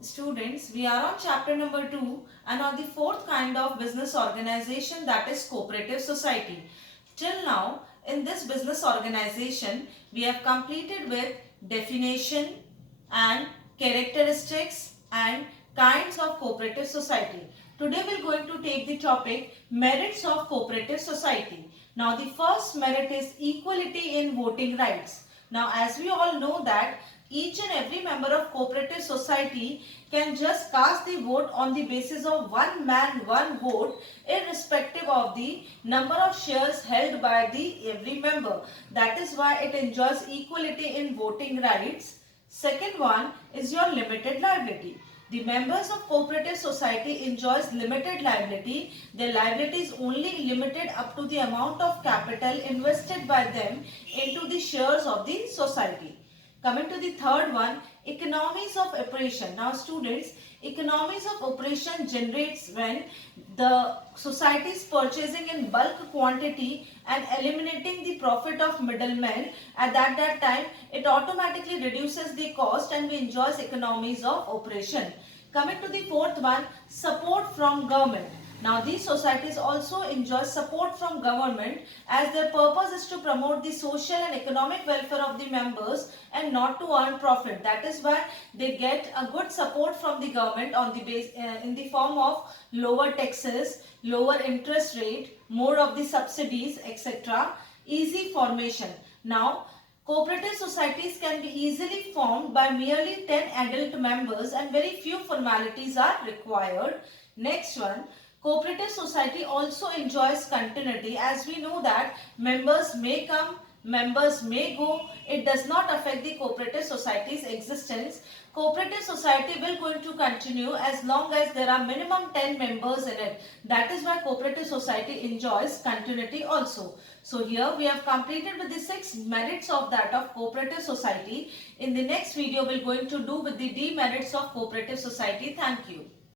Students, we are on chapter number 2 and on the fourth kind of business organization, that is cooperative society. Till now, in this business organization, we have completed with definition and characteristics and kinds of cooperative society. Today we are going to take the topic merits of cooperative society. Now the first merit is equality in voting rights. Now as we all know that each and every member of cooperative society can just cast the vote on the basis of one man, one vote, irrespective of the number of shares held by the every member. That is why it enjoys equality in voting rights. Second one is your limited liability. The members of cooperative society enjoys limited liability. Their liability is only limited up to the amount of capital invested by them into the shares of the society. Coming to the third one, economies of operation. Now students, economies of operation generates when the society is purchasing in bulk quantity and eliminating the profit of middlemen. At that time, it automatically reduces the cost and we enjoys economies of operation. Coming to the fourth one, support from government. Now these societies also enjoy support from government as their purpose is to promote the social and economic welfare of the members and not to earn profit. That is why they get a good support from the government on the base in the form of lower taxes, lower interest rate, more of the subsidies, etc. Easy formation. Now cooperative societies can be easily formed by merely 10 adult members and very few formalities are required. Next one, cooperative society also enjoys continuity as we know that members may come, members may go. It does not affect the cooperative society's existence. Cooperative society will going to continue as long as there are minimum 10 members in it. That is why cooperative society enjoys continuity also. So here we have completed with the 6 merits of that of cooperative society. In the next video we are going to do with the demerits of cooperative society. Thank you.